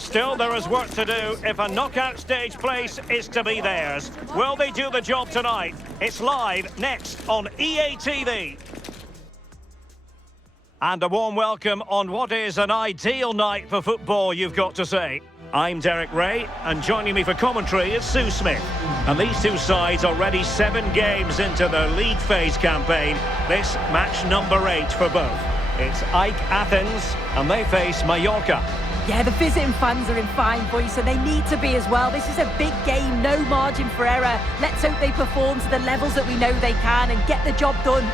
Still, there is work to do if a knockout stage place is to be theirs. Will they do the job tonight? It's live next on EA And a warm welcome on what is an ideal night for football, you've got to say. I'm Derek Ray, and joining me for commentary is Sue Smith. And these two sides already 7 games into their league phase campaign. This match number 8 for both. It's AEK Athens, and they face Mallorca. Yeah, the visiting fans are in fine voice, and they need to be as well. This is a big game, no margin for error. Let's hope they perform to the levels that we know they can and get the job done.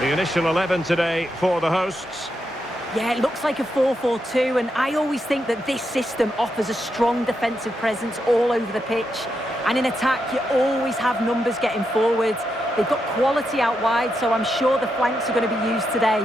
The initial 11 today for the hosts. Yeah, it looks like a 4-4-2, and I always think that this system offers a strong defensive presence all over the pitch. And in attack, you always have numbers getting forward. They've got quality out wide, so I'm sure the flanks are going to be used today.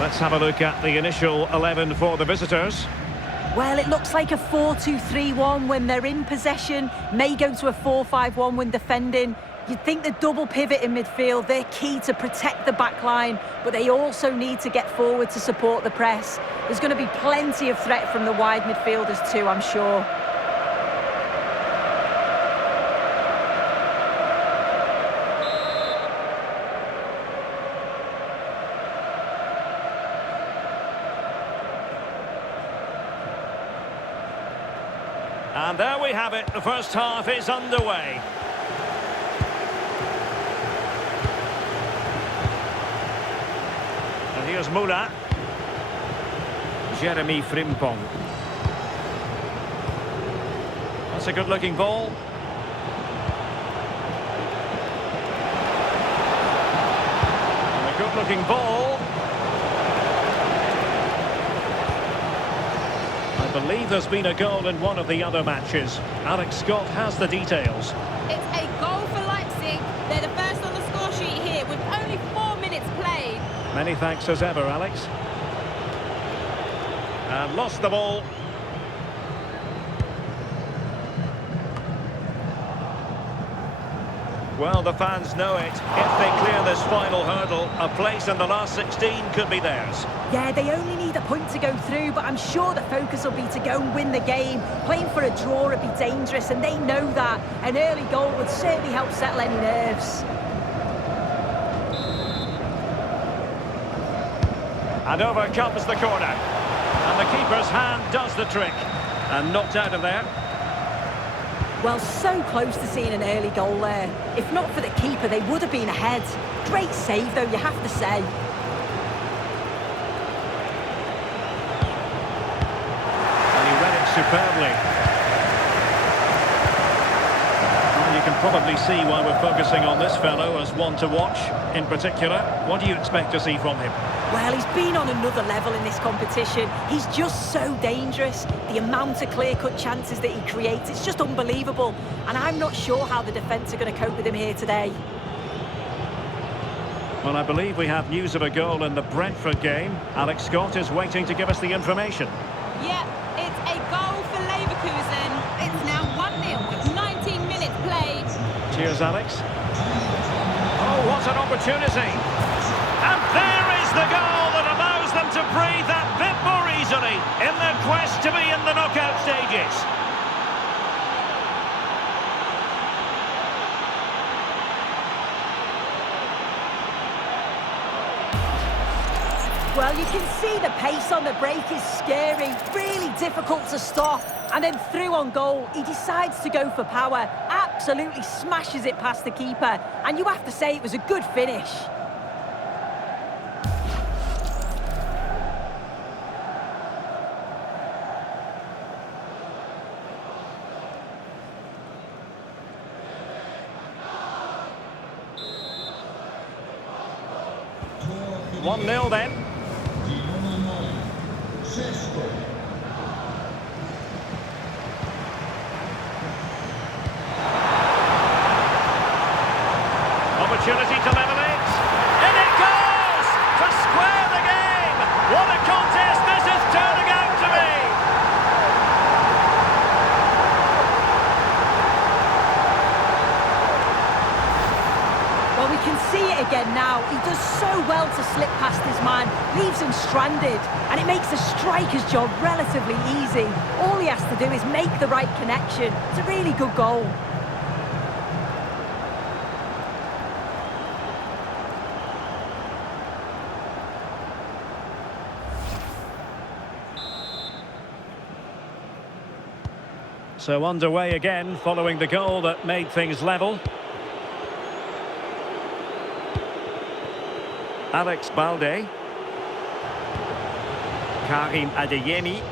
Let's have a look at the initial 11 for the visitors. Well, it looks like a 4-2-3-1 when they're in possession, may go to a 4-5-1 when defending. You'd think the double pivot in midfield, they're key to protect the back line, but they also need to get forward to support the press. There's going to be plenty of threat from the wide midfielders too, I'm sure. And there we have it, the first half is underway. And here's Mula. Jeremy Frimpong. That's a good-looking ball. And a good-looking ball. I believe there's been a goal in one of the other matches. Alex Scott has the details. It's a goal for Leipzig. They're the first on the score sheet here with only 4 minutes played. Many thanks as ever, Alex. And lost the ball. Well, the fans know it. If they clear this final hurdle, a place in the last 16 could be theirs. Yeah, they only need a point to go through, but I'm sure the focus will be to go and win the game. Playing for a draw would be dangerous, and they know that. An early goal would certainly help settle any nerves. And over comes the corner. And the keeper's hand does the trick. And knocked out of there. Well, so close to seeing an early goal there. If not for the keeper, they would have been ahead. Great save, though, you have to say. And he read it superbly. Well, you can probably see why we're focusing on this fellow as one to watch. In particular, what do you expect to see from him? Well, he's been on another level in this competition. He's just so dangerous. The amount of clear-cut chances that he creates, it's just unbelievable. And I'm not sure how the defence are going to cope with him here today. Well, I believe we have news of a goal in the Brentford game. Alex Scott is waiting to give us the information. Yeah, it's a goal for Leverkusen. It's now 1-0 with 19 minutes played. Cheers, Alex. Oh, what an opportunity. And there is the goal that allows them to breathe that bit more easily. in their quest to be in the knockout stages. Well, you can see the pace on the break is scary, really difficult to stop. And then through on goal, he decides to go for power, absolutely smashes it past the keeper. And you have to say it was a good finish. One 0 then. Opportunity to level it. In it goes! To square the game! What a contest this is turning out to be! Well, we can see it again now. He does so well to slip past his man, leaves him stranded, and it makes the striker's job relatively easy. All he has to do is make the right connection. It's a really good goal. So underway again, following the goal that made things level. Alex Balde. Karim Adeyemi.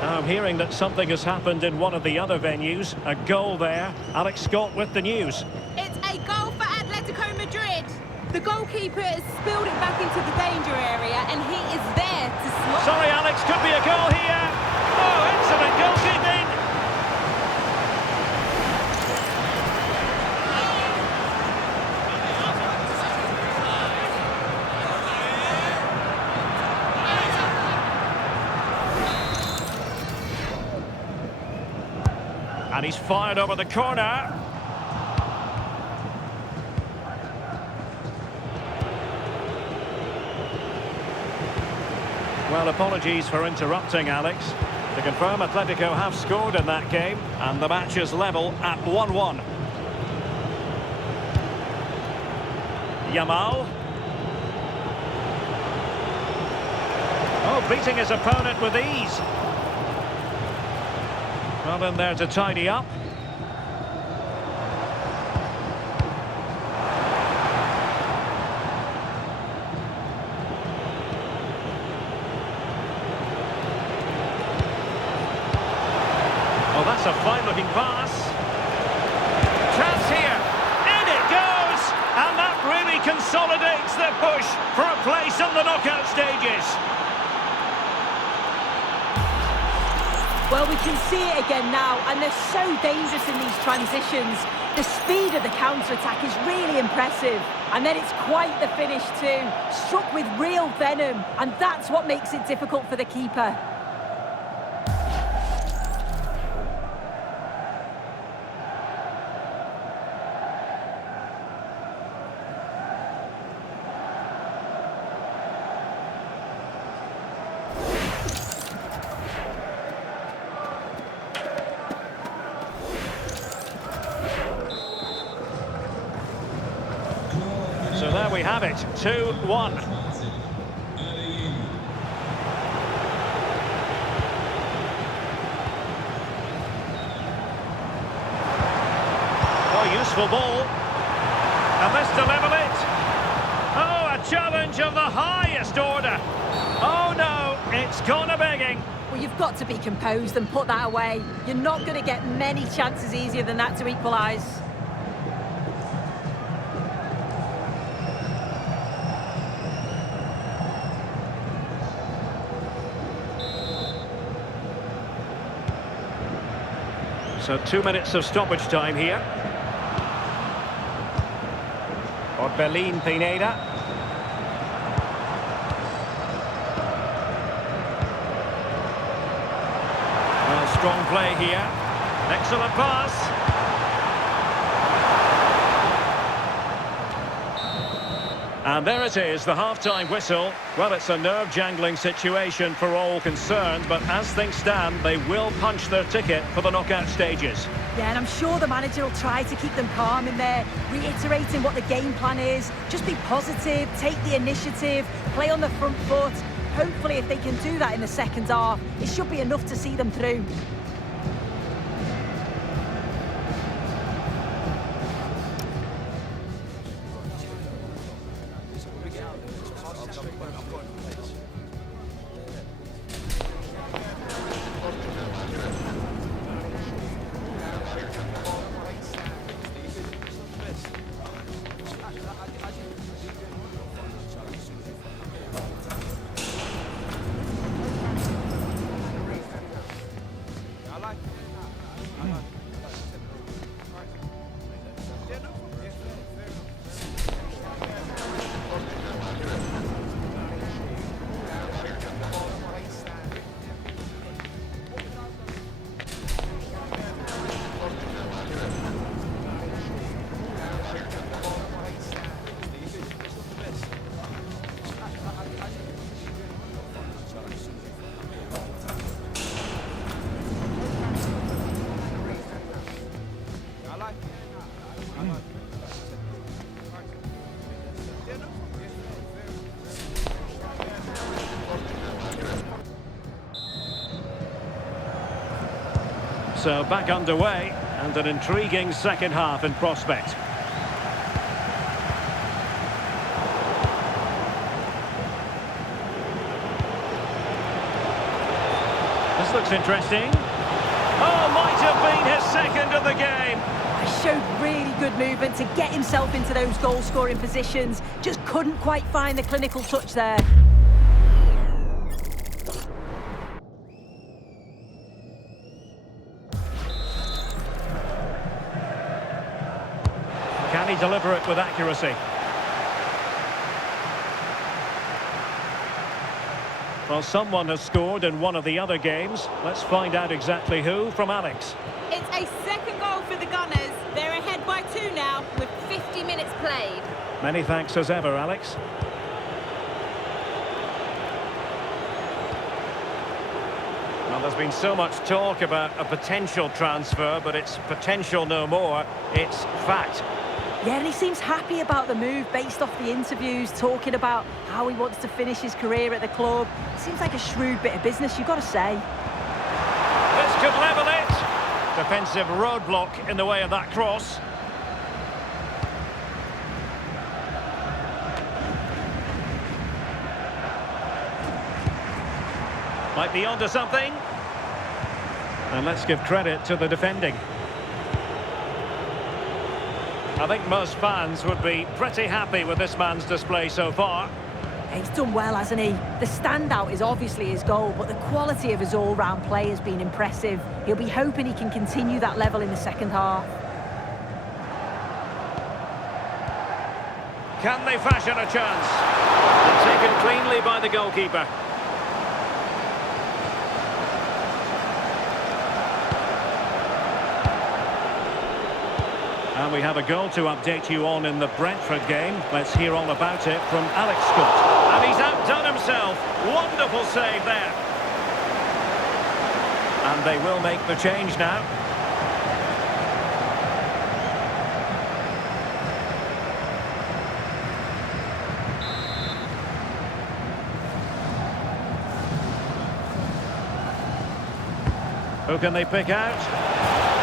Now I'm hearing that something has happened in one of the other venues. A goal there. Alex Scott with the news. It's a goal for Atletico Madrid. The goalkeeper has spilled it back into the danger area and he is there to slot. Sorry, Alex, could be a goal here. Oh, excellent goalkeeping. And he's fired over the corner. Well, apologies for interrupting, Alex. To confirm, Atletico have scored in that game, and the match is level at 1-1. Yamal. Oh, beating his opponent with ease. Well, in there to tidy up. Oh, that's a fine-looking pass. Chance here. In it goes! And that really consolidates their push for a place in the knockout stages. Well, we can see it again now, and they're so dangerous in these transitions. The speed of the counter-attack is really impressive. And then it's quite the finish too. Struck with real venom, and that's what makes it difficult for the keeper. So there we have it, 2-1. Oh, useful ball. And this to level it. Oh, a challenge of the highest order. Oh no, it's gone a begging. Well, you've got to be composed and put that away. You're not going to get many chances easier than that to equalise. So 2 minutes of stoppage time here. Orbelín Pineda. Well, strong play here. Excellent pass. And there it is, the half-time whistle. Well, it's a nerve-jangling situation for all concerned, but as things stand, they will punch their ticket for the knockout stages. Yeah, and I'm sure the manager will try to keep them calm in there, reiterating what the game plan is. Just be positive, take the initiative, play on the front foot. Hopefully, if they can do that in the second half, it should be enough to see them through. So back underway, and an intriguing second half in prospect. This looks interesting. Oh, might have been his second of the game. He showed really good movement to get himself into those goal-scoring positions. Just couldn't quite find the clinical touch there. Can he deliver it with accuracy? Well, someone has scored in one of the other games. Let's find out exactly who from Alex. It's a second goal for the Gunners. They're ahead by 2 now with 50 minutes played. Many thanks as ever, Alex. Well, there's been so much talk about a potential transfer, but it's potential no more. It's fact. Yeah, and he seems happy about the move based off the interviews, talking about how he wants to finish his career at the club. Seems like a shrewd bit of business, you've got to say. This could level it. Defensive roadblock in the way of that cross. Might be onto something. And let's give credit to the defending. I think most fans would be pretty happy with this man's display so far. He's done well, hasn't he? The standout is obviously his goal, but the quality of his all-round play has been impressive. He'll be hoping he can continue that level in the second half. Can they fashion a chance? Taken cleanly by the goalkeeper. And we have a goal to update you on in the Brentford game. Let's hear all about it from Alex Scott. And he's outdone himself. Wonderful save there. And they will make the change now. Who can they pick out?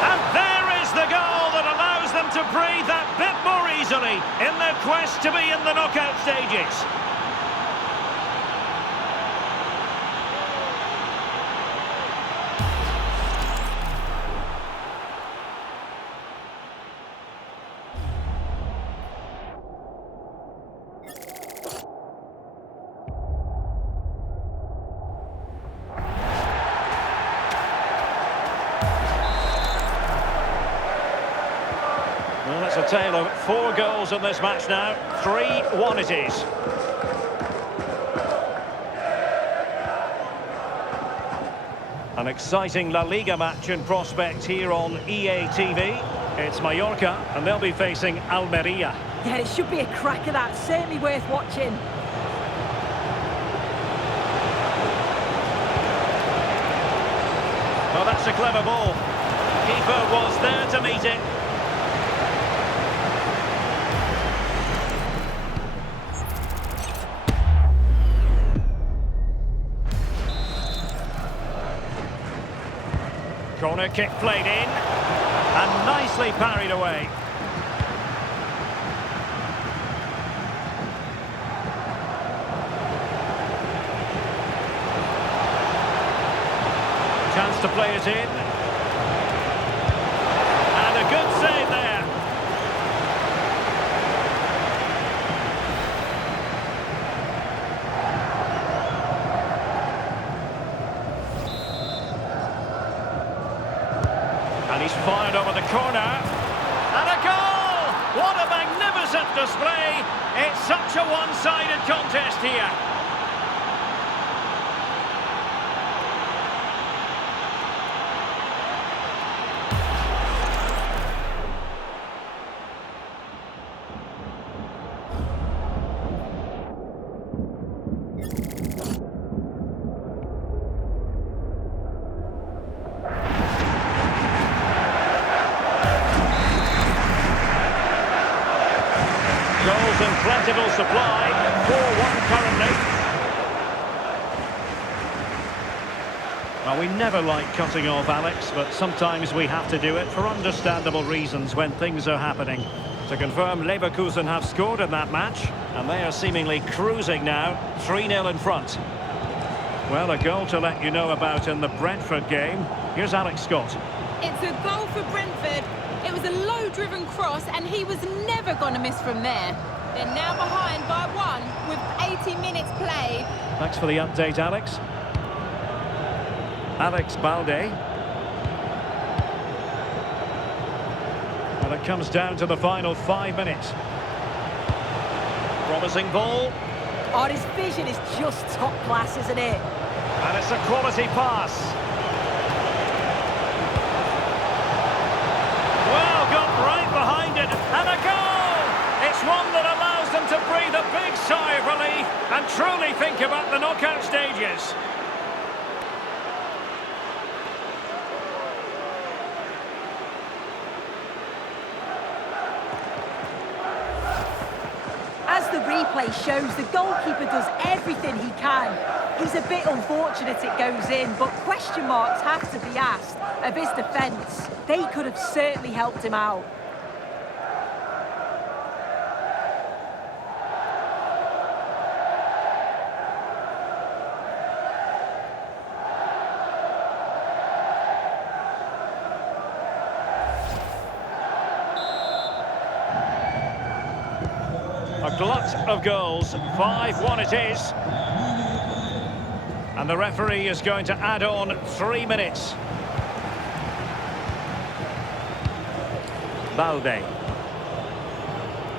And there is the goal that allows them to breathe that bit more easily in their quest to be in the knockout stages. Well, it's a tale of 4 goals in this match now. 3-1 it is. An exciting La Liga match in prospect here on EA TV. It's Mallorca, and they'll be facing Almeria. Yeah, it should be a cracker, that. Certainly worth watching. Well, that's a clever ball. Keeper was there to meet it. Corner kick played in, and nicely parried away. Chance to play it in. And a good save there. And he's fired over the corner. And a goal! What a magnificent display! It's such a one-sided contest here. Goals in plentiful supply, 4-1 currently. Well, we never like cutting off, Alex, but sometimes we have to do it for understandable reasons when things are happening. To confirm, Leverkusen have scored in that match, and they are seemingly cruising now, 3-0 in front. Well, a goal to let you know about in the Brentford game. Here's Alex Scott. It's a goal for Brentford. It was a low-driven cross, and he was never going to miss from there. They're now behind by 1 with 80 minutes played. Thanks for the update, Alex. Alex Balde. Well, it comes down to the final 5 minutes. Promising ball. Oh, his vision is just top class, isn't it? And it's a quality pass. Well, got right behind it, and a goal! It's one that allows them to breathe a big sigh of relief and truly think about the knockout stages. As the replay shows, the goalkeeper does everything he can. He's a bit unfortunate it goes in, but question marks have to be asked of his defence. They could have certainly helped him out. A glut of goals, 5-1 it is. And the referee is going to add on 3 minutes. Balde.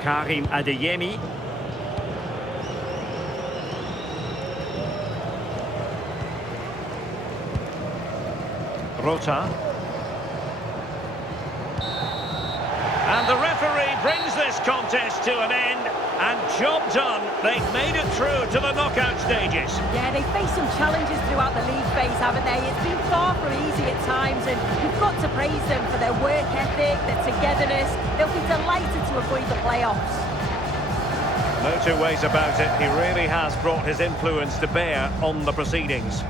Karim Adeyemi. Rota. And the referee brings this contest to an end. And job done. They've made it through to the knockout stages. Yeah, they faced some challenges throughout the league phase, haven't they? It's been far from easy at times, and you've got to praise them for their work ethic, their togetherness. They'll be delighted to avoid the playoffs. No two ways about it. He really has brought his influence to bear on the proceedings.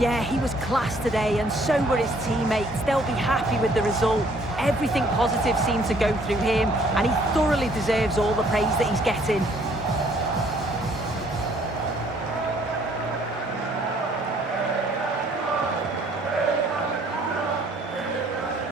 Yeah, he was class today, and so were his teammates. They'll be happy with the result. Everything positive seemed to go through him, and he thoroughly deserves all the praise that he's getting.